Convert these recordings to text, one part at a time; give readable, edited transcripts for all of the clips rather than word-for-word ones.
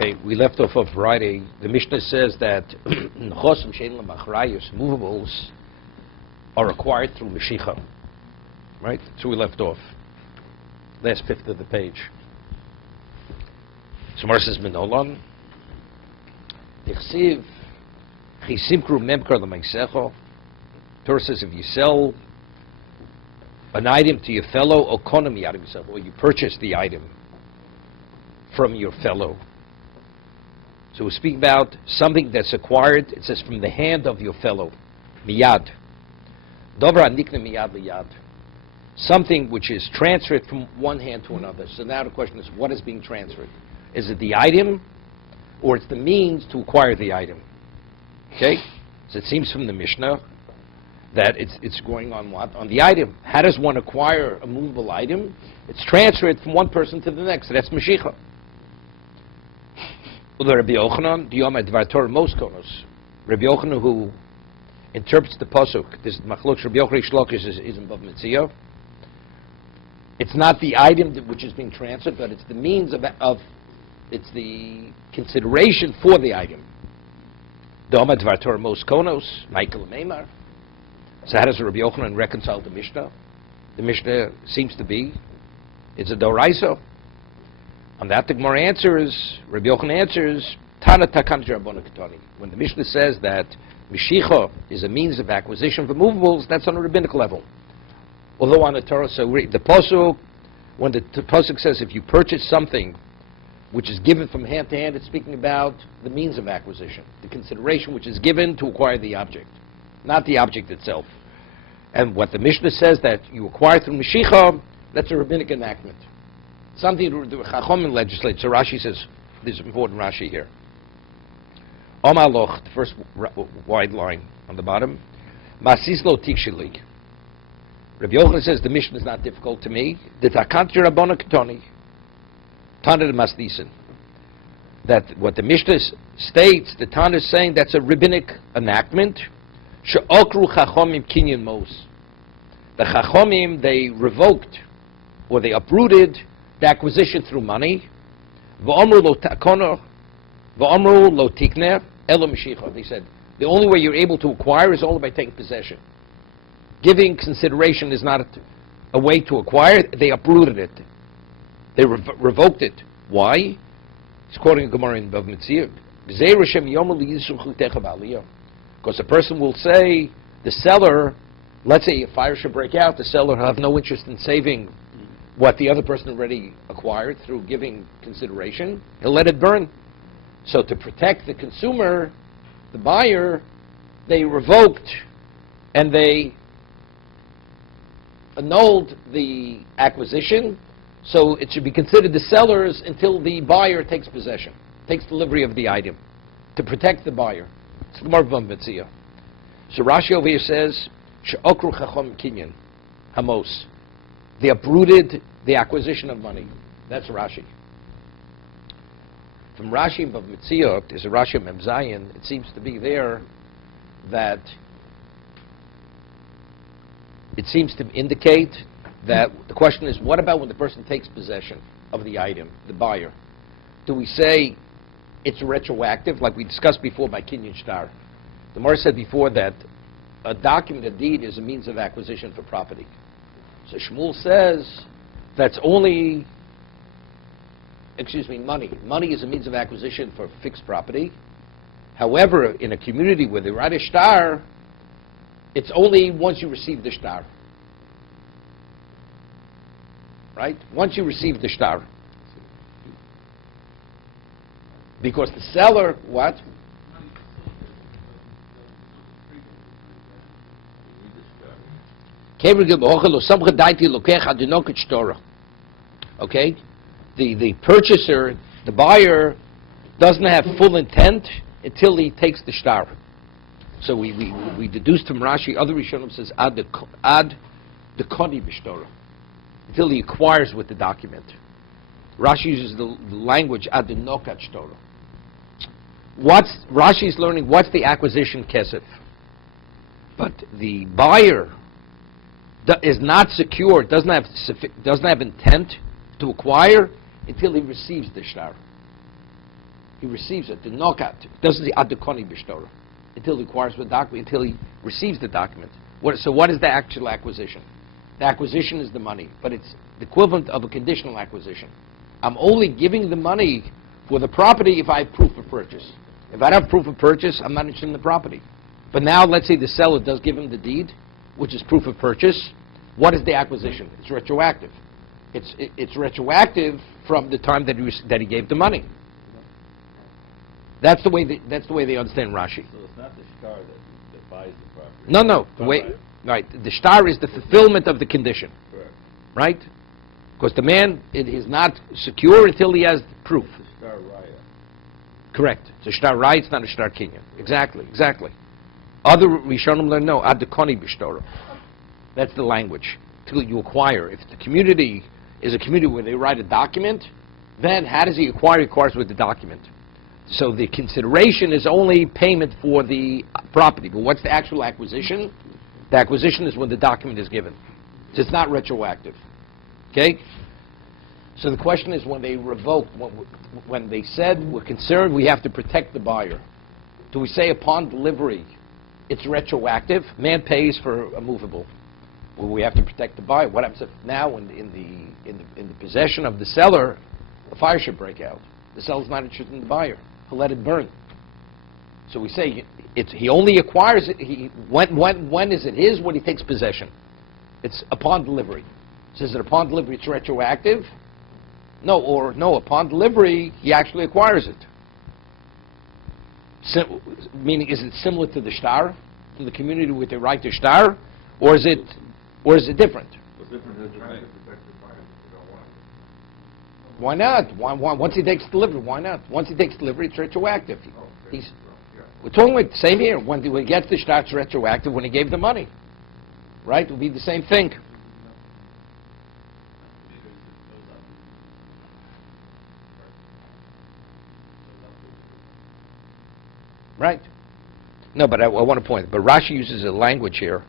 Okay, we left off of Friday. The Mishnah says that movables are acquired through Mashiach. Right? That's where we left off. Last fifth of the page. So Gemara says, Minolan, Tichsiv, Chisimkru Memkar L'Maisecho. Torah says if you sell an item to your fellow, or you purchase the item from your fellow. So we speak about something that's acquired, it says from the hand of your fellow. Miyad. Dovra nikne miyad liyad. Something which is transferred from one hand to another. So now the question is, what is being transferred? Is it the item, or it's the means to acquire the item? Okay? So it seems from the Mishnah that it's going on what? On the item. How does one acquire a movable item? It's transferred from one person to the next. So that's Mashiach. Rabbi Yochanan, Rabbi Yochanan, who interprets the pasuk, this machlok Rabbi Yochanan Shlokish is in Bav Mitzio. It's not the item which is being transferred, but it's the means of it's the consideration for the item. Doma Dvar Torah Mos Konos, Michael Meimar. So how does Rabbi Yochanan reconcile the Mishnah? The Mishnah seems to be, it's a Doraiso. On that, the Gemara answers, Rabbi Yochanan answers, Tana Takan Jarabona Ketani. When the Mishnah says that Mishicha is a means of acquisition for movables, that's on a rabbinic level. Although on the Torah, so the Pasuk, when the Pasuk says if you purchase something which is given from hand to hand, it's speaking about the means of acquisition, the consideration which is given to acquire the object, not the object itself. And what the Mishnah says that you acquire through Mishicha, that's a rabbinic enactment. Something the Chachomim legislate. So Rashi says, there's an important Rashi here. Omaloch, the first wide line on the bottom. Masislo tikshili. Rabbi Yochanan says the Mishnah is not difficult to me. The Takant Rabona Ketoni. Tana de Masdisen. That what the Mishnah states, the Tana is saying that's a rabbinic enactment. She'okru Chachomim kinyan mos. The Chachomim, they revoked or they uprooted the acquisition through money. V'omru lo takono, v'omru lo tikner, elo mishicha. They said the only way you're able to acquire is only by taking possession. Giving consideration is not a way to acquire. They uprooted it. They revoked it. Why? He's quoting a Gemara in Bav Mitzio. Because a person will say, the seller, let's say a fire should break out, the seller will have no interest in saving what the other person already acquired through giving consideration. He'll let it burn. So to protect the consumer, the buyer, they revoked and they annulled the acquisition, so it should be considered the seller's until the buyer takes possession, takes delivery of the item, to protect the buyer. It's the Marv Mitzia. So Rashi over here says, She'okru chachom kinyan, hamos. They uprooted the acquisition of money. That's Rashi. From Rashi and Bav Mitzia, there's a Rashi of Mem Zayin, it seems to be there that it seems to indicate that the question is, what about when the person takes possession of the item, the buyer? Do we say it's retroactive, like we discussed before by Kinyan Shtar? The Gemara said before that a document, a deed, is a means of acquisition for property. So Shmuel says that's only, money. Money is a means of acquisition for fixed property. However, in a community where they write a shtar, it's only once you receive the shtar. Right? Once you receive the shtar. Because the seller, what? Okay? The purchaser, the buyer, doesn't have full intent until he takes the shtar. So we deduced from Rashi, other Rishonim says, ad the koni b'shtora, until he acquires with the document. Rashi uses the language ad the nokat shtora. Rashi is learning what's the acquisition kesef. But the buyer is not secure, doesn't have intent to acquire until he receives the shtar. He receives it. The knockout doesn't the adukoni b'shtora until he acquires the document, until he receives the document. So what is the actual acquisition? The acquisition is the money, but it's the equivalent of a conditional acquisition. I'm only giving the money for the property if I have proof of purchase. If I don't have proof of purchase, I'm not interested in the property. But now, let's say the seller does give him the deed, which is proof of purchase. What is the acquisition? It's retroactive. It's retroactive from the time that he gave the money. That's the way they understand Rashi. So it's not the star that buys the property. No. The way right. The star is the fulfillment of the condition. Correct. Right? Because the man it is not secure until he has proof. It's a star raya. Correct. It's a star raya. It's not a star kinyan. Exactly. Other Rishonim learn no adukoni b'shtora. That's the language. Till you acquire. If the community is a community where they write a document, then how does he acquire? He acquires with the document. So the consideration is only payment for the property. But what's the actual acquisition? The acquisition is when the document is given. So it's not retroactive. Okay? So the question is when they revoked, when they said we're concerned we have to protect the buyer, do we say upon delivery it's retroactive? Man pays for a movable. Well, we have to protect the buyer. What happens if now in the possession of the seller, a fire should break out? The seller's not interested in the buyer. He'll let it burn. So we say he only acquires it. When is it his? When he takes possession. It's upon delivery. Says that upon delivery it's retroactive. No. Upon delivery he actually acquires it. Meaning, is it similar to the shtar, to the community with the right to shtar, or is it different? It's different than the Why not? Why, once he takes delivery, why not? Once he takes delivery, it's retroactive. We're talking about the same here. When he gets the shtar, it's retroactive when he gave the money. Right? It would be the same thing. Right. No, but I want to point. But Rashi uses a language here.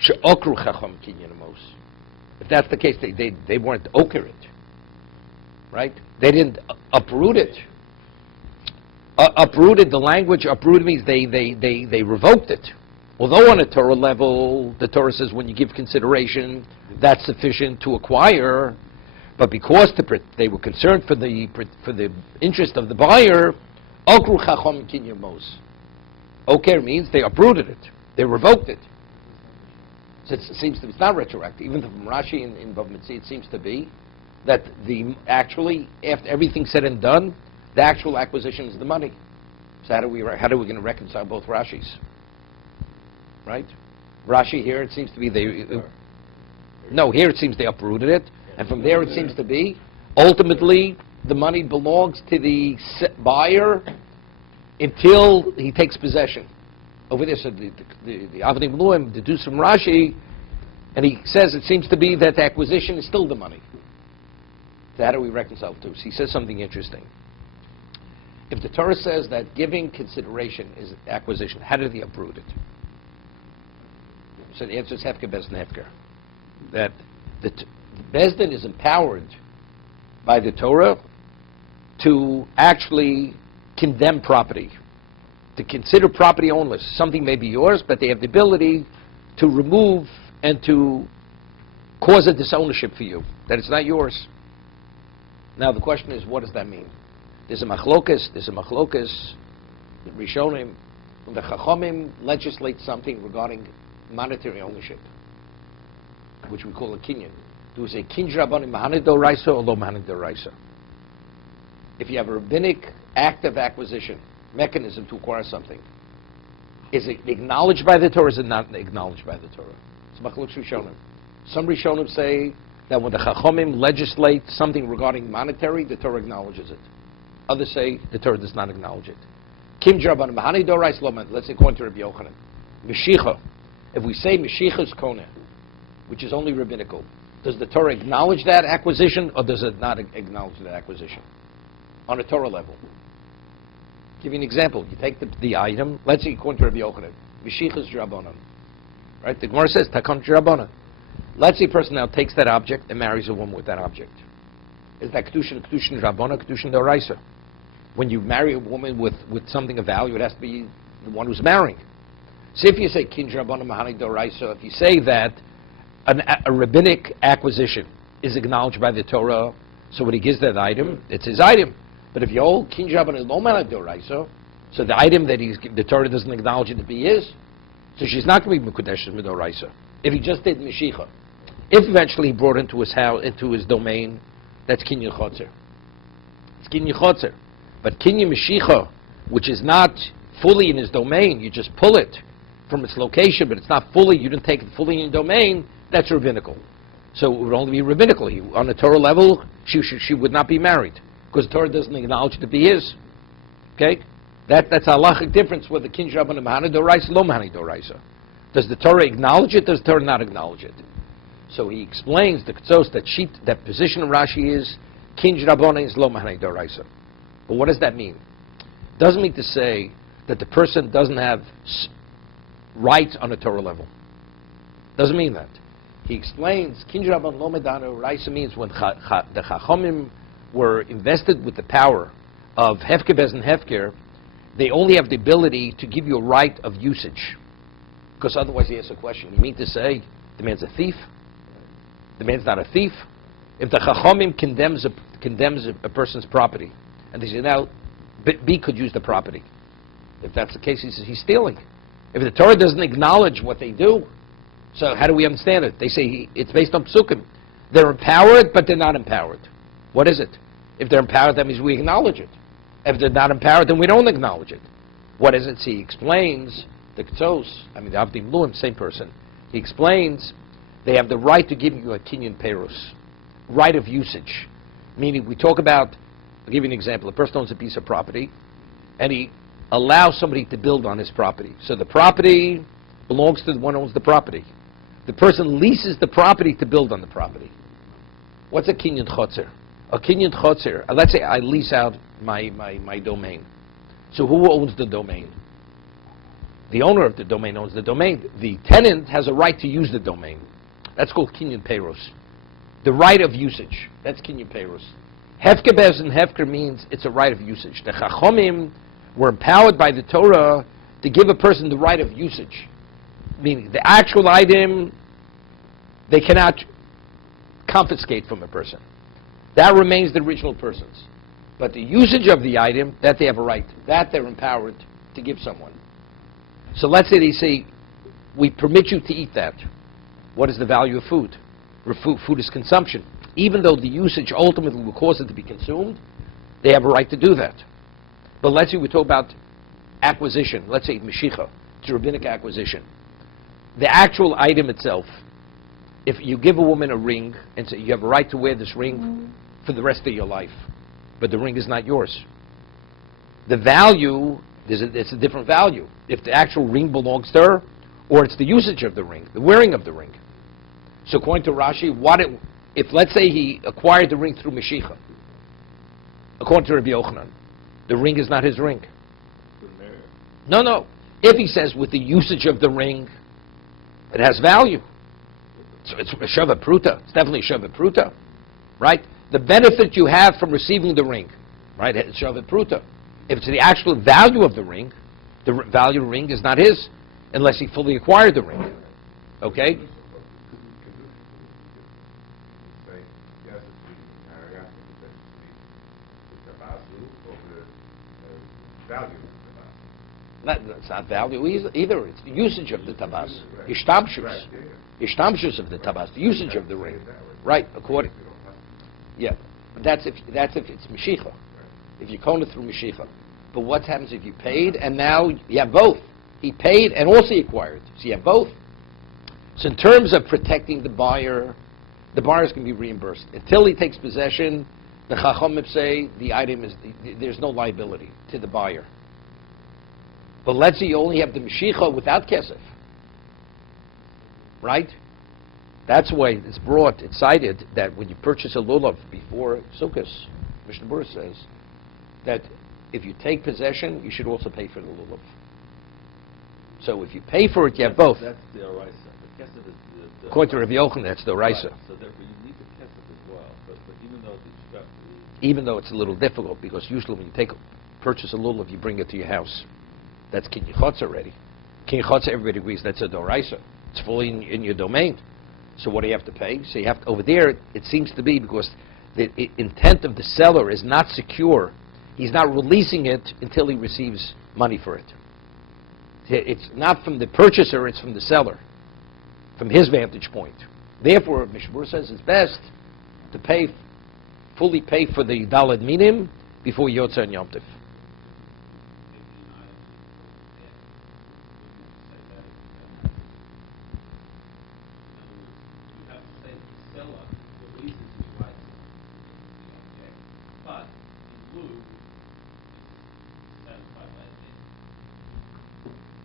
She'okru chacham kinyanamos. If that's the case, they weren't oker it. Right? They didn't uproot it. Uprooted, the language uprooted means they revoked it. Although on a Torah level, the Torah says when you give consideration, that's sufficient to acquire. But because they were concerned for the interest of the buyer, okru chacham kinyamos. Oker means they uprooted it. They revoked it. So it's not retroactive. Even from Rashi in Bava Metzia, it seems to be that actually, after everything's said and done, the actual acquisition is the money. So how are we going to reconcile both Rashis? Right? Rashi here, it seems to be here it seems they uprooted it, and from there it seems to be ultimately the money belongs to the buyer until he takes possession. Over there, so the Avnei Meluim deduce from Rashi, and he says it seems to be that the acquisition is still the money. So how do we reconcile the two? So he says something interesting. If the Torah says that giving consideration is acquisition, how did he uproot it? So the answer is Hefker Bezdin Hefker. That the Bezdin is empowered by the Torah to actually condemn property, to consider property ownless. Something may be yours, but they have the ability to remove and to cause a disownership for you, that it's not yours. Now the question is, what does that mean? There's a machlokas, the Rishonim, when the Chachamim legislate something regarding monetary ownership, which we call a kinyan. Do we say kinj rabbanim mahanid doraisa or lo mahanid doraisa? If you have a rabbinic act of acquisition, mechanism to acquire something, is it acknowledged by the Torah or is it not acknowledged by the Torah? It's machlok Rishonim. Some Rishonim say that when the Chachamim legislate something regarding monetary, the Torah acknowledges it. Others say the Torah does not acknowledge it. Kim Jarban Mahani Dorais Loman, let's say according to Rabbi Yochanan. Meshicha. If we say Meshicha's Kona, which is only rabbinical, does the Torah acknowledge that acquisition or does it not acknowledge that acquisition? On a Torah level. Give you an example. You take the item, let's say according to Rabbi Yochanan, Meshicha's Drabanan. Right? The Gemara says, Takon Drabanan. Let's say a person now takes that object and marries a woman with that object. Is that Kedushin Rabbana, Kedushin Doraisa? When you marry a woman with something of value, it has to be the one who's marrying. So if you say Kin Rabbanan Mahani Doraisa, if you say that a rabbinic acquisition is acknowledged by the Torah, so when he gives that item, it's his item. But if you hold Kin Rabbanan Lo Mahani Doraisa, so the item that the Torah doesn't acknowledge it to be his, so she's not going to be Mekudeshes Midoraisa. If he just did Meshicha. If eventually he brought into his house, into his domain, that's Kinyan Chotzer. It's Kinyan Chotzer. But Kinyan Meshicha, which is not fully in his domain, you just pull it from its location, but it's not fully, you didn't take it fully in your domain, that's rabbinical. So it would only be rabbinical. On a Torah level, she would not be married, because the Torah doesn't acknowledge it to be his. Okay? That's a halachic difference whether Kin Rabbanan Mahani Doraisa, Lo Mahani Doraisa. Does the Torah acknowledge it? Does the Torah not acknowledge it? So he explains the Ketzos that position of Rashi is Kin Rabbanan is Lo Mahani Doraisa. But what does that mean? It doesn't mean to say that the person doesn't have rights on a Torah level. Doesn't mean that. He explains Kin Rabbanan Lo Mahani Doraisa means when the Chachamim were invested with the power of Hefker Bezin Hefker, they only have the ability to give you a right of usage. Because otherwise he asks a question. You mean to say the man's a thief? The man's not a thief? If the Chachamim condemns a person's property, and they say, now, B could use the property. If that's the case, he says he's stealing. If the Torah doesn't acknowledge what they do, so how do we understand it? They say it's based on psukim. They're empowered, but they're not empowered. What is it? If they're empowered, that means we acknowledge it. If they're not empowered, then we don't acknowledge it. What is it? See, he explains the Ketzos, the Avdim Luim, same person. He explains they have the right to give you a Kinyan Perus, right of usage. Meaning, we talk about, I'll give you an example. A person owns a piece of property, and he allows somebody to build on his property. So the property belongs to the one who owns the property. The person leases the property to build on the property. What's a Kinyan Chotzer? A Kinyan Chotzer, let's say I lease out my domain. So who owns the domain? The owner of the domain owns the domain. The tenant has a right to use the domain. That's called Kinyan Peiros. The right of usage. That's Kinyan Peiros. Hefker Bezin Hefker means it's a right of usage. The Chachomim were empowered by the Torah to give a person the right of usage. Meaning the actual item, they cannot confiscate from a person. That remains the original person's. But the usage of the item, that they have a right to. That they're empowered to give someone. So let's say they say, we permit you to eat that. What is the value of food? Food is consumption. Even though the usage ultimately will cause it to be consumed, they have a right to do that. But let's say we talk about acquisition. Let's say Meshicha. It's a rabbinic acquisition. The actual item itself, if you give a woman a ring and say you have a right to wear this ring for the rest of your life, but the ring is not yours. The value, it's a different value. If the actual ring belongs to her, or it's the usage of the ring, the wearing of the ring. So according to Rashi, if let's say he acquired the ring through Meshicha, according to Rabbi Yochanan, the ring is not his ring. No. If he says with the usage of the ring, it has value. So it's a Shava Pruta. It's definitely a Shava Pruta, right? The benefit you have from receiving the ring, right? It's Shava Pruta. If it's the actual value of the ring of the ring is not his, unless he fully acquired the ring. Okay? It's not value either. It's the usage of the tabas. Ishtamshus of the tabas, the usage of the ring. Right, according. Yeah, that's if it's Meshicha. If you cone it through Meshicha. But what happens if you paid and now you have both? He paid and also he acquired. So you have both. So in terms of protecting the buyers can be reimbursed. Until he takes possession, the Chachamim say the item there's no liability to the buyer. But let's say you only have the Meshicha without Kesef. Right? That's why it's cited that when you purchase a lulav before Sukkot, Mishnah Berurah says that if you take possession, you should also pay for the lulav. So if you pay for it, you have both. That's the Oraisa. The Kesef is the According to Rabbi Yochanan, that's the Oraisa. Right. So therefore you need the Kesef as well. But even though even though it's a little difficult, because usually when you take purchase a lulav, you bring it to your house. That's kinyan chutz already. Kinyan chutz, everybody agrees that's a doraisa. It's fully in your domain. So what do you have to pay? So you have to, over there, it seems to be because the intent of the seller is not secure. He's not releasing it until he receives money for it. It's not from the purchaser, it's from the seller, from his vantage point. Therefore, Mishmur says it's best to fully pay for the daled minim before Yotza and Yom Tov.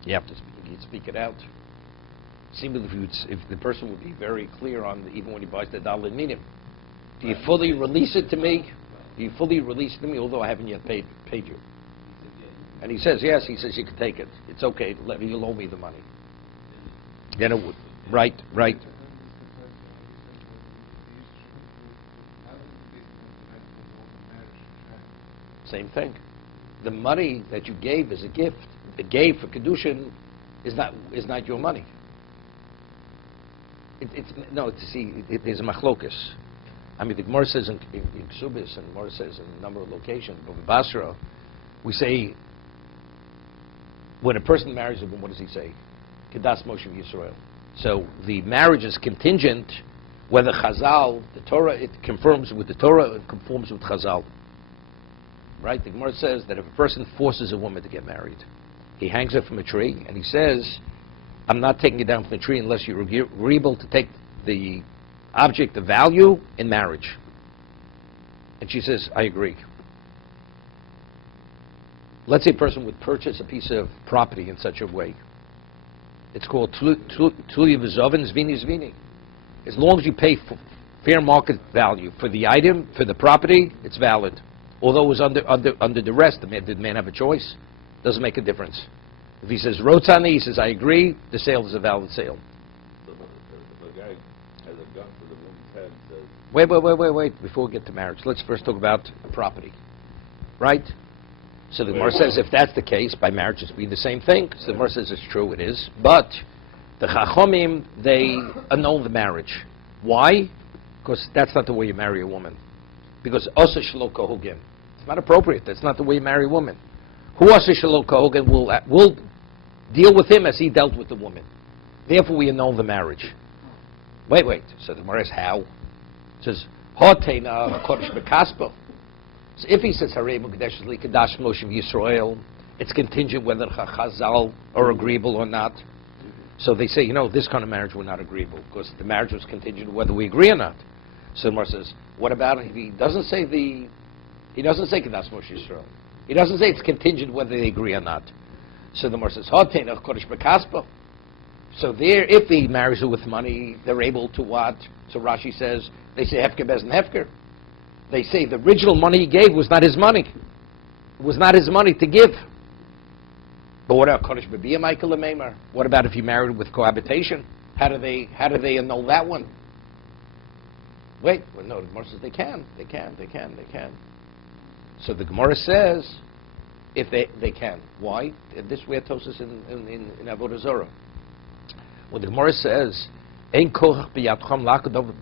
You have to speak it out. Seemingly, if the person would be very clear on, even when he buys the daled minim, do you fully release it to me? Do you fully release it to me, although I haven't yet paid you? And he says, yes. He says, you can take it. It's okay. You'll owe me the money. Then it would. Right. Same thing. The money that you gave as a gift, gave for kiddushin, is not your money. There's a machlokus. I mean, the Gemara says in Ksubis, and the Gemara says in a number of locations, but with Basra, we when a person marries a woman, what does he say? Kedas Moshe Yisro. So the marriage is contingent whether Chazal, the Torah, it confirms with the Torah, it conforms with Chazal. Right? The Gemara says that if a person forces a woman to get married, he hangs her from a tree, and he says, I'm not taking it down from the tree unless you're agreeable to take the object of value in marriage. And she says, I agree. Let's say a person would purchase a piece of property in such a way. It's called Tluya V'Zovin Zvini Zvini. As long as you pay fair market value for the item, for the property, it's valid. Although it was under duress, did the man have a choice? Doesn't make a difference. If he says, Rotzani, he says, I agree, the sale is a valid sale. So if a guy has a gun to the woman's head and says... Wait, before we get to marriage, let's first talk about property. Right? So the Gemara says, if that's the case, by marriage it's be the same thing. So the Gemara says it's true, it is. But the Chachomim, they annul the marriage. Why? Because that's not the way you marry a woman. Because Osa Shelo Kohugin. It's not appropriate. That's not the way you marry a woman. Who Osa Shelo Kohugin will deal with him as he dealt with the woman. Therefore, we annul the marriage. Wait. So the Gemara is how? It says, Hotena Kodesh Bekaspo. So if he says, Harei Mukadesh Li Kadash Moshe Yisrael, it's contingent whether Chazal are agreeable or not. So they say, this kind of marriage we're not agreeable because the marriage was contingent whether we agree or not. So the Gemara says, what about if he doesn't say Kadash Moshe Yisrael? He doesn't say it's contingent whether they agree or not. So the Gemara says, Hotena Kodesh Bekaspo. So there, if he marries her with money, they're able to what? So Rashi says, they say Hefker Bez and Hefker. They say the original money he gave was not his money. It was not his money to give. But what about Kodesh B'Biyah Michael Lemeimer? What about if you married with cohabitation? How do they annul that one? No, the Gemara says they can. So the Gemara says, if they can. Why? This way it tells us in Avodah Zarah. When the Gemara says, Ein koch b'yadcham lakadov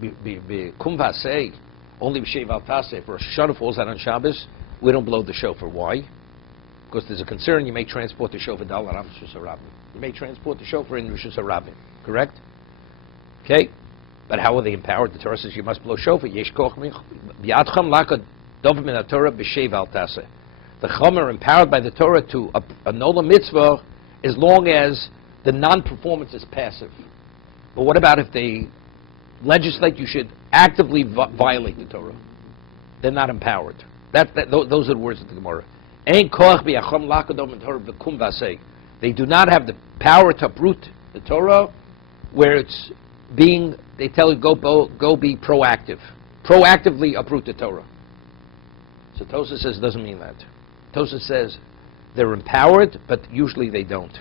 b'kum only b'shev al taseh, if Rosh Hashanah falls out on Shabbos, we don't blow the shofar. Why? Because there's a concern you may transport the shofar dal aram Rishus Harabim. You may transport the shofar in Rishus Harabim. Correct? Okay? But how are they empowered? The Torah says you must blow shofar. Yesh koch b'yadcham lakadov min haTorah b'shev al taseh. The Chum are empowered by the Torah to annul a mitzvah as long as the non-performance is passive. But what about if they legislate you should actively violate the Torah? They're not empowered. Those are the words of the Gemara. They do not have the power to uproot the Torah where it's they tell you go be proactive. Proactively uproot the Torah. So Tosa says it doesn't mean that. Tosa says they're empowered, but usually they don't.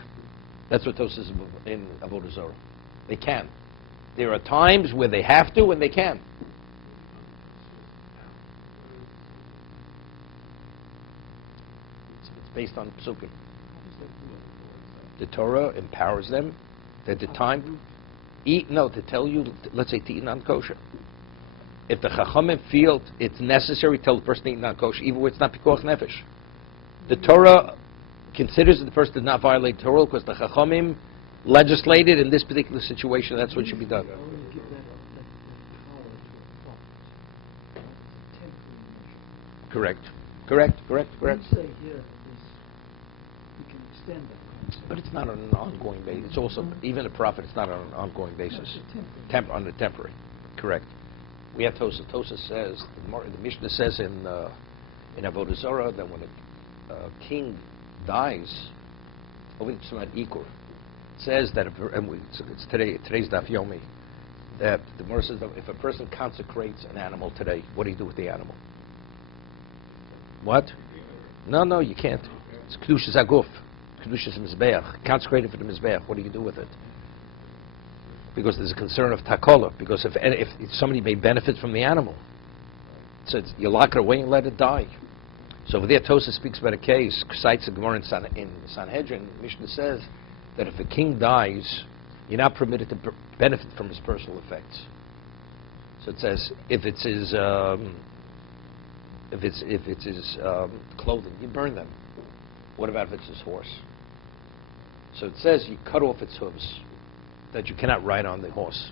That's what Tosa says in Avodah Zarah. They can. There are times where they have to and they can. It's based on psukim. The Torah empowers them at the time. To tell you, let's say, to eat non-kosher. If the Chachamim feel it's necessary to tell the person to eat non-kosher, even when it's not pikuach nefesh. The Torah considers that the person did not violate Torah because the Chachamim legislated in this particular situation. That's what should be done. Correct. You say here is we can extend that concept. But it's not on an ongoing basis. It's also, even a prophet, it's not on an ongoing basis. On a temporary. Correct. We have Tosa. Tosa says, the Mishnah says in Avodah Zarah that when a king dies, it's not equal. It says that, it's today's Daf Yomi, that the Gemara says that if a person consecrates an animal today, what do you do with the animal? What? No, you can't. It's Kedushas Aguf. Kedushas Mizbeach. Consecrated for the Mizbeach. What do you do with it? Because there's a concern of takola. Because if somebody may benefit from the animal, so you lock it away and let it die. So over there, Tosa speaks about a case, cites a Gemara in Sanhedrin. Mishnah says that if a king dies, you're not permitted to benefit from his personal effects. So it says if it's his clothing, you burn them. What about if it's his horse? So it says you cut off its hooves, that you cannot ride on the horse.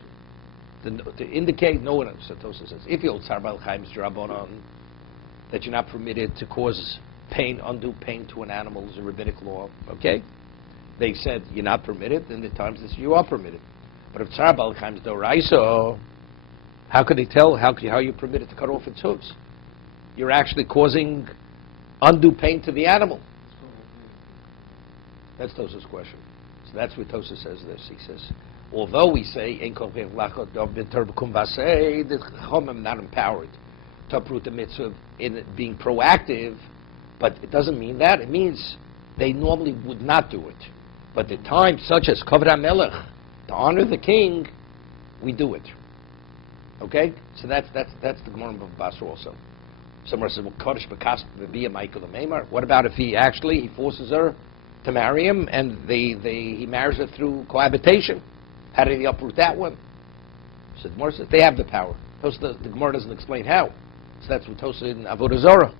To indicate, no one, Tosa says, if you're Tzar Bal Chaim Rabbanon, that you're not permitted to cause pain, undue pain to an animal is a rabbinic law. Okay? They said you're not permitted, and the times that you are permitted. But if Tzar Bal Chaim Doraiso, how could they tell how you're permitted to cut off its hooves? You're actually causing undue pain to the animal. That's Tosa's question. So that's what Tosa says this. He says, although we say, the Chachamim not empowered to uproot the mitzvah in being proactive, but it doesn't mean that. It means they normally would not do it. But the time such as Kavod HaMelech, to honor the king, we do it. Okay? So that's the Gemara of Basra also. Somewhere says, what about if he forces her to marry him and he marries her through cohabitation? How do they uproot that one? So the Gemara says they have the power. The Gemara doesn't explain how. So that's what Tosa in Avodah Zarah,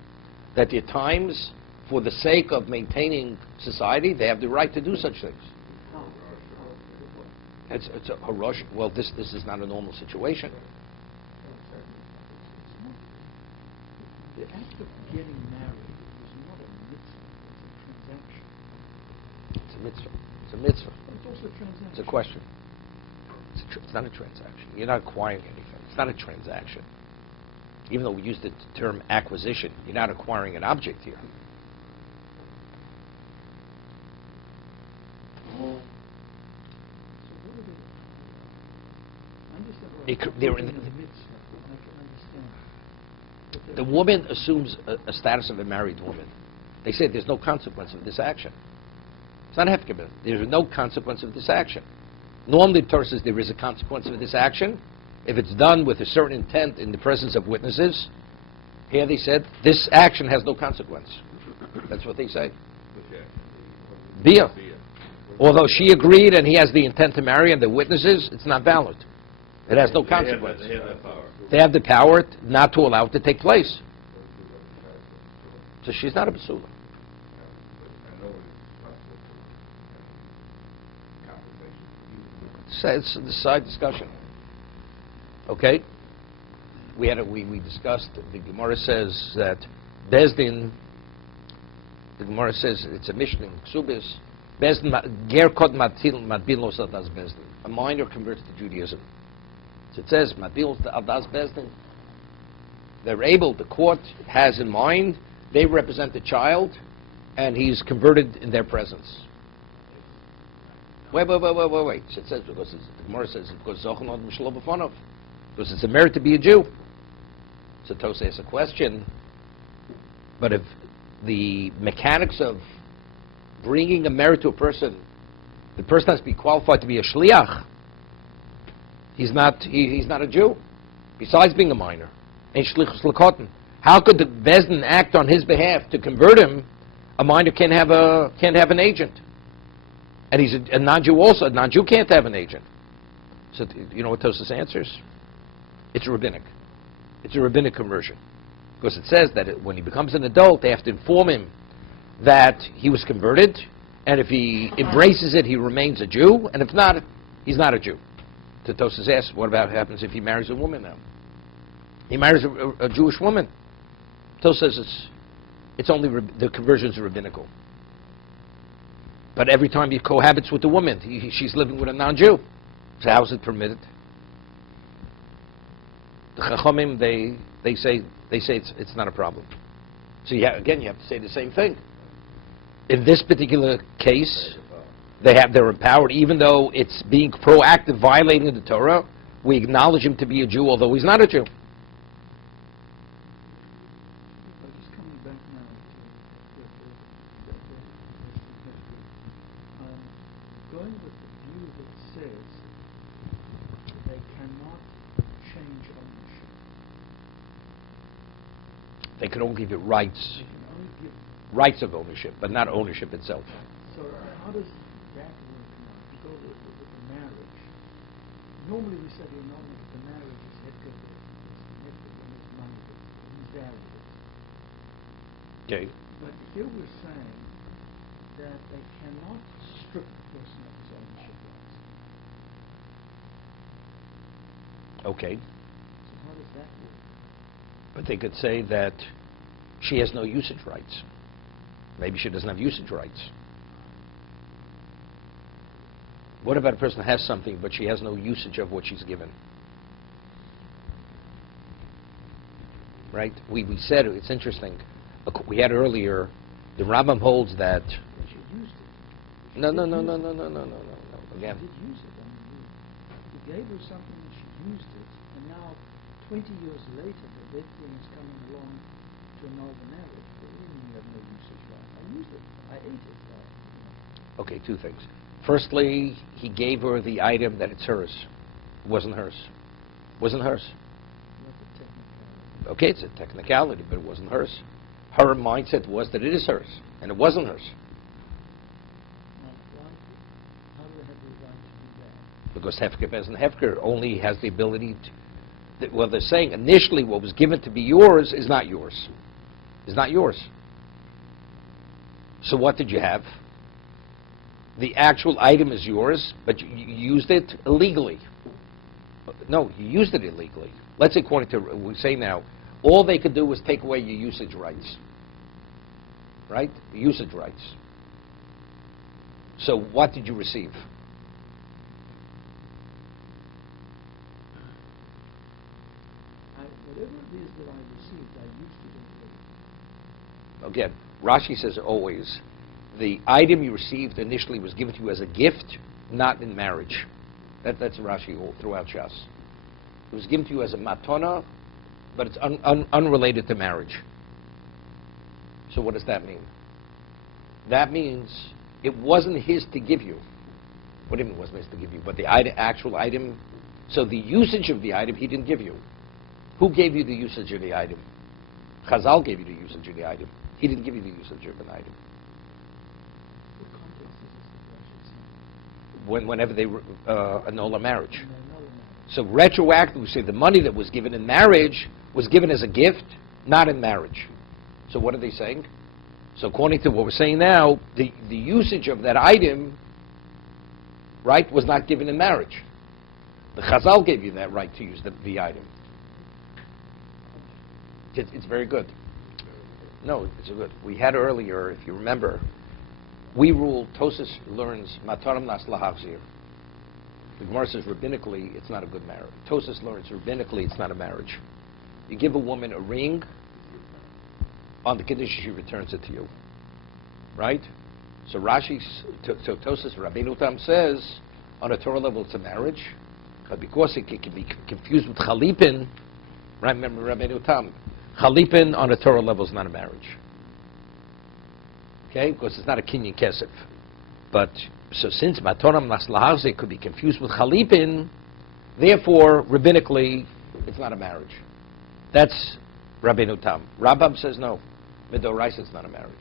that the times, for the sake of maintaining society, they have the right to do such things. It's a harosh. Well, this is not a normal situation. The act of getting married is not a mitzvah, it's a transaction. It's a mitzvah. It's also a transaction. It's a question. It's not a transaction. You're not acquiring anything. It's not a transaction. Even though we use the term acquisition, you're not acquiring an object here. So what are they? I understand. They're in the mitzvah. I can understand. The woman assumes a status of a married woman. They say there's no consequence of this action. It's not hefker. There's no consequence of this action. Normally, the Torah says there is a consequence of this action if it's done with a certain intent in the presence of witnesses. Here they said this action has no consequence. That's what they say. Bia. Although she agreed and he has the intent to marry and the witnesses, it's not valid. It has no consequence. They have that power. They have the power not to allow it to take place. So she's not a basula. It's a side discussion. Okay? We discussed, the Gemara says that Bezdin, the Gemara says it's a Mishnah in Ksubis, Bezdin, Ger Kod Matbil Lo Sadas Bezdin. A minor converts to Judaism. So it says, Matbil Adas Bezdin. They're able, the court has in mind, they represent the child, and he's converted in their presence. Wait. So it says, because the Gemara says, because it's a merit to be a Jew. So Tosa asks a question, but if the mechanics of bringing a merit to a person, the person has to be qualified to be a shliach. He's not a Jew, besides being a minor. How could the Bezdin act on his behalf to convert him A minor can't have an agent, and he's a non-Jew also. A non-Jew can't have an agent. So you know what Tosfos answers? It's rabbinic. It's a rabbinic conversion, because it says that when he becomes an adult, they have to inform him that he was converted, and if he embraces it, he remains a Jew, and if not, he's not a Jew. So Tosfos asks, what about happens if he marries a woman now? He marries a Jewish woman. Tosfos says it's only the conversions are rabbinical. But every time he cohabits with the woman, she's living with a non-Jew. So how is it permitted? The Chachamim, they say it's not a problem. So again, you have to say the same thing. In this particular case, they're empowered, even though it's being proactive, violating the Torah. We acknowledge him to be a Jew, although he's not a Jew. Just coming back now to going with the view that says they cannot change ownership. They can only give it rights. They can only give. Rights of ownership, but not ownership itself. So how does that work now? To go with the marriage. Normally we say, that the marriage is hefker and his money, he's valuable. Okay. But here we're saying that they cannot strip the person of his ownership rights. Okay. So how does that work? But they could say that she has no usage rights. Maybe she doesn't have usage rights. What about a person that has something, but she has no usage of what she's given? Right? We said, it's interesting, we had earlier, the Rambam holds that... But she used it. No. Again. She did use it. I mean, he gave her something and she used it, and now, 20 years later, the big thing is coming along to annul the marriage. But you have no usage right. I used it. I ate it. Okay, two things. Firstly, he gave her the item that it's hers. It wasn't hers. Wasn't hers. Not the technicality. Okay, it's a technicality, but it wasn't hers. Her mindset was that it is hers, and it wasn't hers. Now, how do they have the right to do that? Because Hefker and Hefker only has the ability to... Well, they're saying initially what was given to be yours is not yours. Is not yours. So what did you have? The actual item is yours, but you used it illegally. No, you used it illegally. Let's say, according to we say now, all they could do was take away your usage rights. Right? Usage rights. So what did you receive? Whatever it is that I received, I used it illegally. Again, Rashi says always, the item you received initially was given to you as a gift, not in marriage. That's Rashi all throughout Shas. It was given to you as a matana, but it's unrelated to marriage. So what does that mean? That means it wasn't his to give you. What do you mean it wasn't his to give you? But the actual item, so the usage of the item he didn't give you. Who gave you the usage of the item? Chazal gave you the usage of the item. He didn't give you the usage of an item. What context is this that Rashi is saying? Whenever they annul a marriage. And another matter. So retroactively, we say the money that was given in marriage was given as a gift, not in marriage. So what are they saying? So according to what we're saying now, the usage of that item, right, was not given in marriage. The Chazal gave you that right to use the item. It's very good. No, it's good. We had earlier, if you remember, we ruled, Tosfos learns, Mataram nas lahachzir. The Gemara says rabbinically, it's not a good marriage. Tosfos learns rabbinically, it's not a marriage. You give a woman a ring, on the kiddushin she returns it to you. Right? So Rashi, so Tosfos Rabbeinu Tam says, on a Torah level it's a marriage, but because it can be confused with chalipin, right? Remember Rabbeinu Tam, chalipin on a Torah level is not a marriage. Okay? Because it's not a kinyan kesef. But, so since Matonam Naslahaze could be confused with chalipin, therefore, rabbinically, it's not a marriage. That's Rabbeinu Tam. Rambam says no. Midoraisa is not a marriage.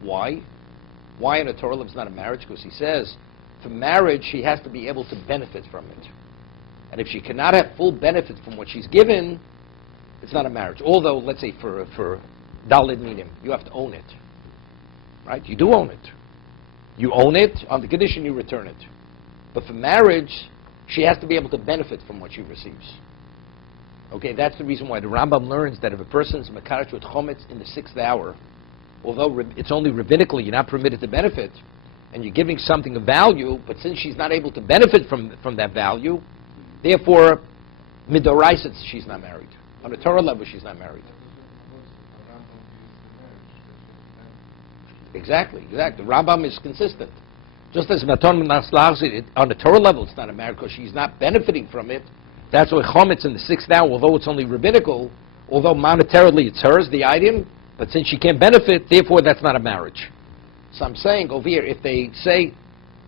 Why? Why in a Torah level it's not a marriage? Because he says, for marriage, she has to be able to benefit from it. And if she cannot have full benefit from what she's given, it's not a marriage. Although, let's say for Dalid Minim, you have to own it. Right? You do own it. You own it, on the kiddushin you return it. But for marriage, she has to be able to benefit from what she receives. Okay, that's the reason why the Rambam learns that if a person's mekadosh with chometz in the 6th hour, although it's only rabbinically, you're not permitted to benefit, and you're giving something of value, but since she's not able to benefit from that value, therefore, midoraisa, she's not married. On a Torah level, she's not married. Exactly. The Rambam is consistent. Just as Maton Menachslach, on the Torah level, it's not a marriage because she's not benefiting from it. That's why chometz in the 6th hour, although it's only rabbinical, although monetarily it's hers, the item, but since she can't benefit, therefore that's not a marriage. So I'm saying over here, if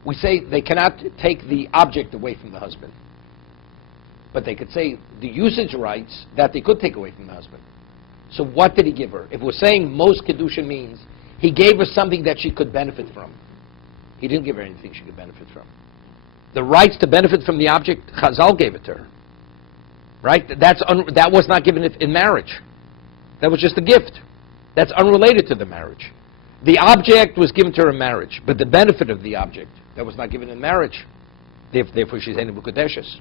we say they cannot take the object away from the husband, but they could say the usage rights that they could take away from the husband. So what did he give her? If we're saying most kiddushin means he gave her something that she could benefit from, he didn't give her anything she could benefit from. The rights to benefit from the object, Chazal gave it to her. Right? That was not given in marriage. That was just a gift. That's unrelated to the marriage. The object was given to her in marriage, but the benefit of the object, that was not given in marriage. Therefore, she's Ein Bukadeshes.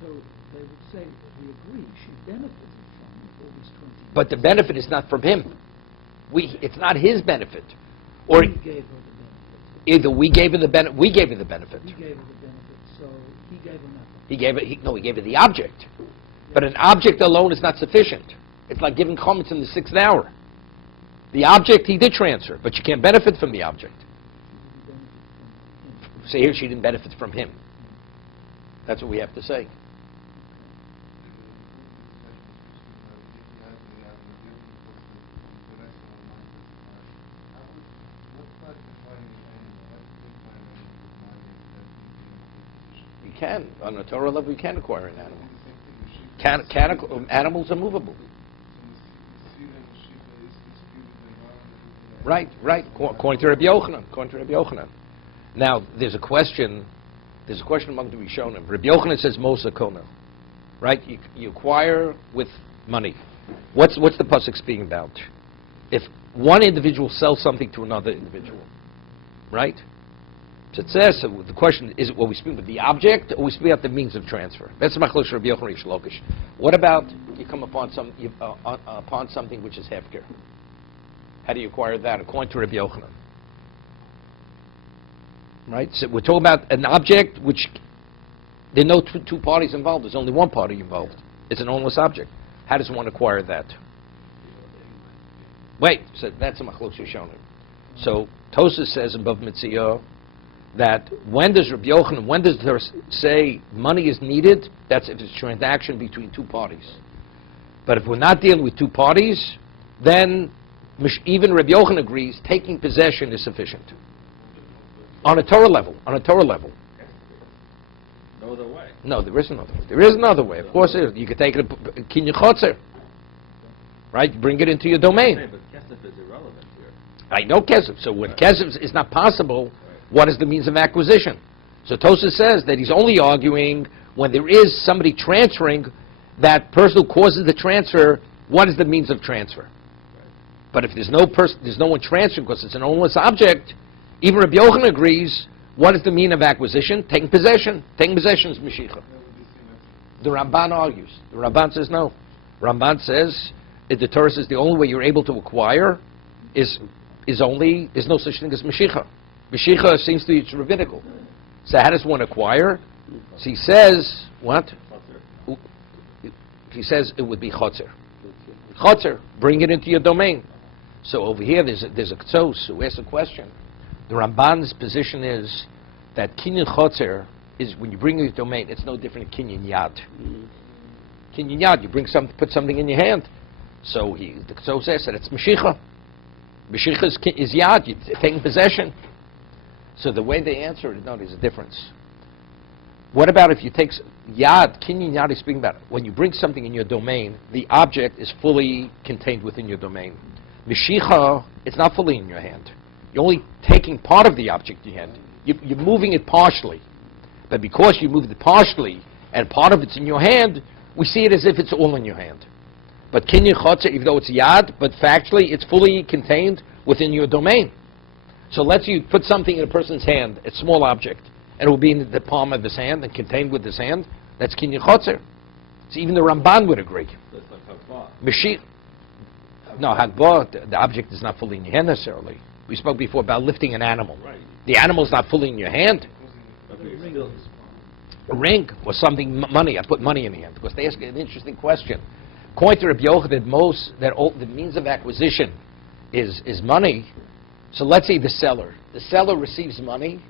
So they would say, we agree, she benefited from all these 20 years. But the benefit is not from him. It's not his benefit. Or He gave her the benefit. either we gave her the benefit, we gave her the benefit. He gave her the benefit, so he gave her nothing. He gave her the object. But an object alone is not sufficient. It's like giving chometz in the 6th hour. The object he did transfer, but you can't benefit from the object. She didn't benefit from him. So here she didn't benefit from him. That's what we have to say. You can. On a Torah level, you can acquire an animal. Animals are movable. Right. According to Rabbi Yochanan. Now, there's a question among the Rishonim. Rabbi Yochanan says Mosa Kona. Right? You acquire with money. What's the pasuk speaking about? If one individual sells something to another individual, right? So it says, so the question is, what we speak about the object, or we speak about the means of transfer? That's the machlokes Rabbi Yochanan Rish Lakish. What about you come upon something which is hefker? How do you acquire that according to Rabbi Yochanan? Right? So we're talking about an object which there are no two parties involved. There's only one party involved. It's an ownerless object. How does one acquire that? Wait, so that's a machlokes Rishonim. So Tosas says in Bav Mitziyah that when does Rabbi Yochanan, say money is needed? That's if it's a transaction between two parties. But if we're not dealing with two parties, then even Rabbi Yochanan agrees taking possession is sufficient. On a Torah level. No other way. No, there is another way. There is another way. Of course there is. You could take it a kinyan chotzer. Right? Bring it into your domain. But kesef is irrelevant here. I know kesef. So when kesef is not possible, what is the means of acquisition? So Tosas says that he's only arguing when there is somebody transferring, that person who causes the transfer, what is the means of transfer? But if there's no one transferring because it's an ownerless object, even Rabbi Yochanan agrees, what is the mean of acquisition? Taking possession. Taking possession is Mashiach. The Ramban argues. The Ramban says no. Ramban says, the Torah says the only way you're able to acquire is no such thing as Mashiach. Mashiach seems to be it's rabbinical. So how does one acquire? So he says, what? He says it would be chotzer. Chotzer, bring it into your domain. So over here there's a ktsos who asks a question. The Ramban's position is that kinyan chotzer is when you bring it to your domain, it's no different than kinyan yad. Kinyan yad, you put something in your hand. So the ktsos says that it's Mashiach. Mashiach is yad, you're taking possession. So the way they answer it, no, there's a difference. What about if you take yad, kinyan yad is speaking about when you bring something in your domain, the object is fully contained within your domain. Meshicha, it's not fully in your hand. You're only taking part of the object in your hand. You're moving it partially. But because you moved it partially, and part of it's in your hand, we see it as if it's all in your hand. But kinyan chotzer, even though it's yad, but factually it's fully contained within your domain. So let's say you put something in a person's hand, a small object, and it will be in the palm of his hand and contained with his hand. That's kinyan chotzer. So even the Ramban would agree. That's like Hakbah. Mashiach. No, Hagbah, the object is not fully in your hand necessarily. We spoke before about lifting an animal. Right. The animal is not fully in your hand. Okay, still. A ring or something, money. I put money in the hand because they ask an interesting question. According to Rabbi Yochanan, the means of acquisition is money. So let's say the seller receives money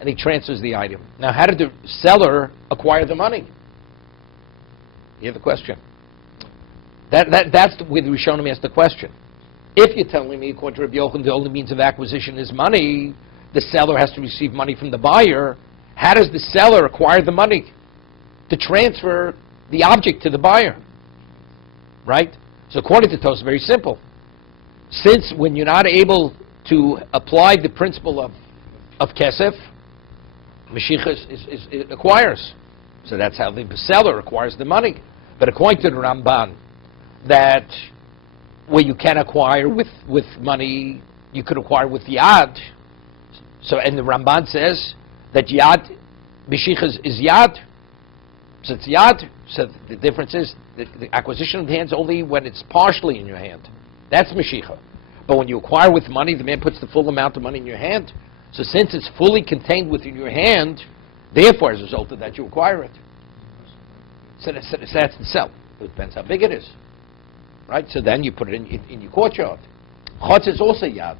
and he transfers the item. Now, how did the seller acquire the money? You have the question. That's where the Rishonim asked the question. If you're telling me, according to Rabbi Yochanan, the only means of acquisition is money, the seller has to receive money from the buyer. How does the seller acquire the money to transfer the object to the buyer? Right? So according to Tosfos, very simple. Since when you're not able to apply the principle of kesef, Mashiach it acquires. So that's how the seller acquires the money. But according to the Ramban, that where you can acquire with money, you could acquire with yad. So, and the Ramban says that yad, Mashiach is yad. So it's yad. So the difference is the acquisition of the hand is only when it's partially in your hand. That's Mashiach. But when you acquire with money, the man puts the full amount of money in your hand. So since it's fully contained within your hand, therefore, as a result of that, you acquire it. So that's the sell. It depends how big it is. Right? So then you put it in your courtyard. Chotz is also yad.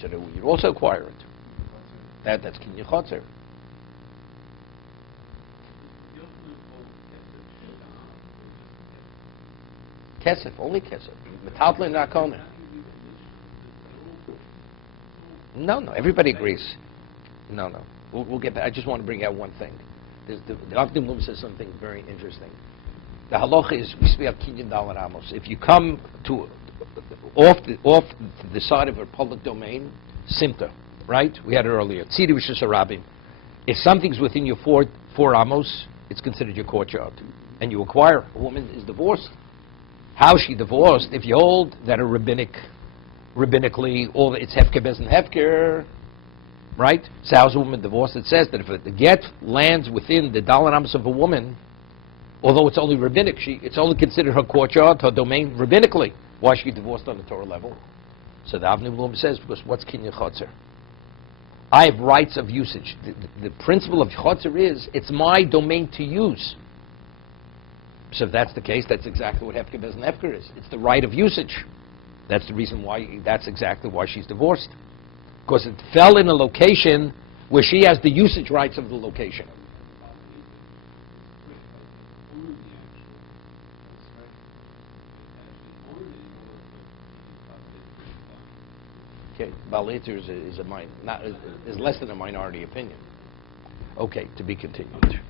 So you'd also acquire it. That's kinyan chotzer. Kesef, only kesef. Metaltlin not kona. No, everybody agrees. No. We'll get back. I just want to bring out one thing. The Avdim Lum says something very interesting. The halacha is, we speak of kinyan dalar amos. If you come to off the side of a public domain, simta, right? We had it earlier. Tzidi Rishus Harabim. If something's within your four amos, it's considered your courtyard, and you acquire. A woman is divorced. How is she divorced? If you hold that rabbinically, it's hefker bezin hefker, right? So how's a woman divorced? It says that if the get lands within the dalar amos of a woman, although it's only rabbinic, it's only considered her courtyard, her domain rabbinically. Why is she divorced on the Torah level? So the Avnei Blum says, because what's kinyan chotzer? I have rights of usage. The principle of chotzer is, it's my domain to use. So if that's the case, that's exactly what hefker bezin hefker is. It's the right of usage. That's the reason why, that's exactly why she's divorced. Because it fell in a location where she has the usage rights of the location. Okay, Balater is less than a minority opinion. Okay, to be continued.